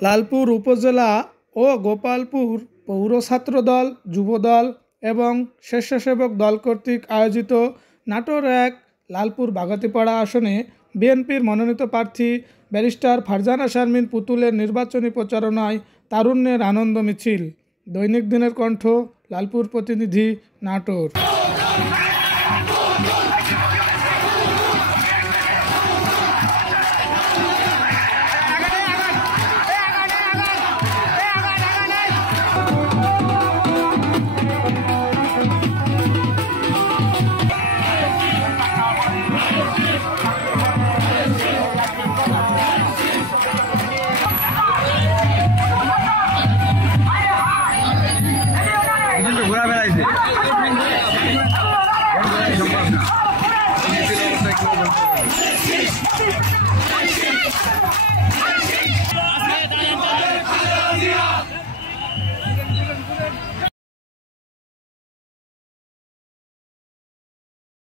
লালপুর উপজেলা ও গোপালপুর পৌর ছাত্রদল, যুবদল এবং স্বেচ্ছাসেবক দল কর্তৃক আয়োজিত নাটোর এক লালপুর বাগাতিপাড়া আসনে বিএনপির মনোনীত প্রার্থী ব্যারিস্টার ফারজানা শারমিন পুতুলের নির্বাচনী প্রচারণায় তারুণ্যের আনন্দ মিছিল। দৈনিক দিনের কণ্ঠ, লালপুর প্রতিনিধি, নাটোর।